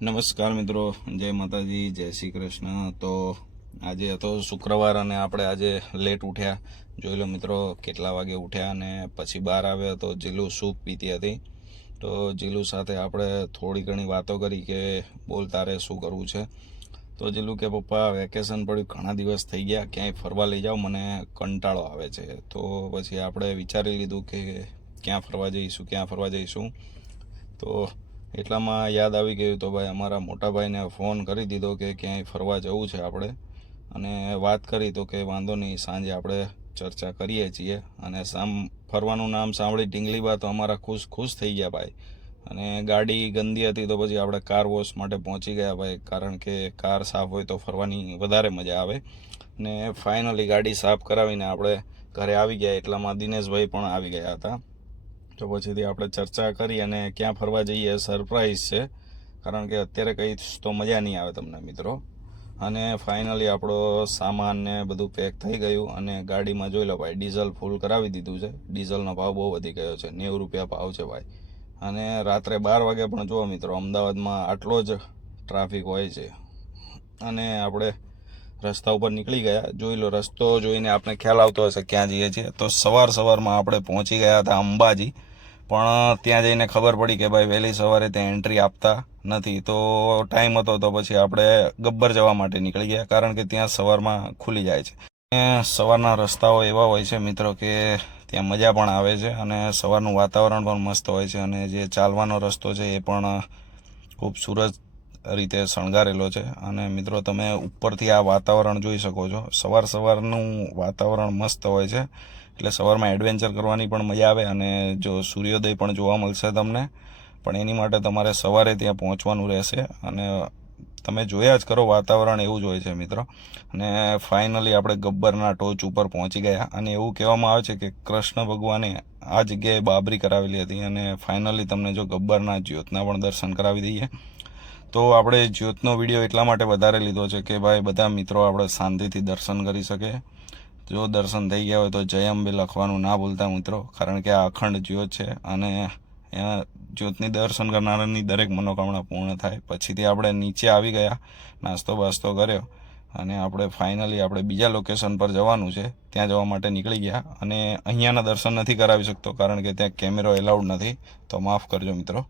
નમસ્કાર મિત્રો, જય માતાજી, જય શ્રી કૃષ્ણ। તો આજે હતો શુક્રવાર અને આપણે આજે લેટ ઉઠ્યા। જોઈ લો મિત્રો કેટલા વાગે ઉઠ્યા અને પછી બહાર આવ્યા તો જીલુ સૂપ પીતી હતી। તો જીલુ સાથે આપણે થોડી ઘણી વાતો કરી કે બોલ તારે શું કરવું છે। તો જીલુ કે પપ્પા વેકેશન પડ્યું, ઘણા દિવસ થઈ ગયા, ક્યાંય ફરવા લઈ જાઓ, મને કંટાળો આવે છે। તો પછી આપણે વિચારી લીધું કે ક્યાં ફરવા જઈશું। તો એટલામાં યાદ આવી ગયું તો ભાઈ અમારા મોટા ભાઈને ફોન કરી દીધો કે ક્યાંય ફરવા જવું છે આપણે, અને વાત કરી તો કે વાંધો નહીં, સાંજે આપણે ચર્ચા કરીએ છીએ। અને ફરવાનું નામ સાંભળી ઢીંગલીબા તો અમારા ખુશ થઈ ગયા ભાઈ। અને ગાડી ગંદી હતી તો પછી આપણે કાર વોશ માટે પહોંચી ગયા ભાઈ, કારણ કે કાર સાફ હોય તો ફરવાની વધારે મજા આવે। ને ફાઇનલી ગાડી સાફ કરાવીને આપણે ઘરે આવી ગયા, એટલામાં દિનેશભાઈ પણ આવી ગયા હતા। તો પછીથી આપણે ચર્ચા કરી અને ક્યાં ફરવા જઈએ સરપ્રાઈઝ છે, કારણ કે અત્યારે કહીશ તો મજા નહીં આવે તમને મિત્રો। અને ફાઇનલી આપણો સામાન ને બધું પેક થઈ ગયું અને ગાડીમાં જોઈ લો ભાઈ, ડીઝલ ફૂલ કરાવી દીધું છે। ડીઝલનો ભાવ બહુ વધી ગયો છે, 90 રૂપિયા ભાવ છે ભાઈ। અને રાત્રે 12 વાગે પણ જુઓ મિત્રો, અમદાવાદમાં આટલો જ ટ્રાફિક હોય છે। અને આપણે રસ્તા ઉપર નીકળી ગયા, જોઈ લો રસ્તો જોઈને આપણે ખ્યાલ આવતો હશે ક્યાં જઈએ છીએ। તો સવારમાં આપણે પહોંચી ગયા હતા અંબાજી, પણ ત્યાં જઈને ખબર પડી કે ભાઈ વહેલી સવારે ત્યાં એન્ટ્રી આપતા નથી। તો ટાઈમ હતો તો પછી આપણે ગબ્બર જવા માટે નીકળી ગયા, કારણ કે ત્યાં સવારમાં ખુલી જાય છે। સવારના રસ્તાઓ એવા હોય છે મિત્રો કે ત્યાં મજા પણ આવે છે અને સવારનું વાતાવરણ પણ મસ્ત હોય છે। અને જે ચાલવાનો રસ્તો છે એ પણ ખૂબસૂરત રીતે શણગારેલો છે। અને મિત્રો તમે ઉપરથી આ વાતાવરણ જોઈ શકો છો, સવારનું વાતાવરણ મસ્ત હોય છે, એટલે સવારમાં એડવેન્ચર કરવાની પણ મજા આવે અને જો સૂર્યોદય પણ જોવા મળશે તમને। પણ એની માટે તમારે સવારે ત્યાં પહોંચવાનું રહેશે અને તમે જોયા જ કરો, વાતાવરણ એવું જ હોય છે મિત્રો। અને ફાઇનલી આપણે ગબ્બરના ટોચ ઉપર પહોંચી ગયા, અને એવું કહેવામાં આવે છે કે કૃષ્ણ ભગવાને આ જગ્યાએ બાબરી કરાવેલી હતી। અને ફાઇનલી તમને જો ગબ્બરના જ્યોતના પણ દર્શન કરાવી દઈએ। તો આપણે જ્યોતનો વિડીયો એટલા માટે વધારે લીધો છે કે ભાઈ બધા મિત્રો આપણે શાંતિથી દર્શન કરી શકે। જો દર્શન થઈ ગયા હોય તો જય અંબે લખવાનું ના ભૂલતા મિત્રો, કારણ કે આ અખંડ જ્યોત છે અને જ્યોતની દર્શન કરનારાની દરેક મનોકામના પૂર્ણ થાય। પછીથી આપણે નીચે આવી ગયા, નાસ્તો બાસ્તો કર્યો અને આપણે ફાઇનલી આપણે બીજા લોકેશન પર જવાનું છે, ત્યાં જવા માટે નીકળી ગયા। અને અહીંયાના દર્શન નથી કરાવી શકતો, કારણ કે ત્યાં કેમેરો એલાઉડ નથી, તો માફ કરજો મિત્રો।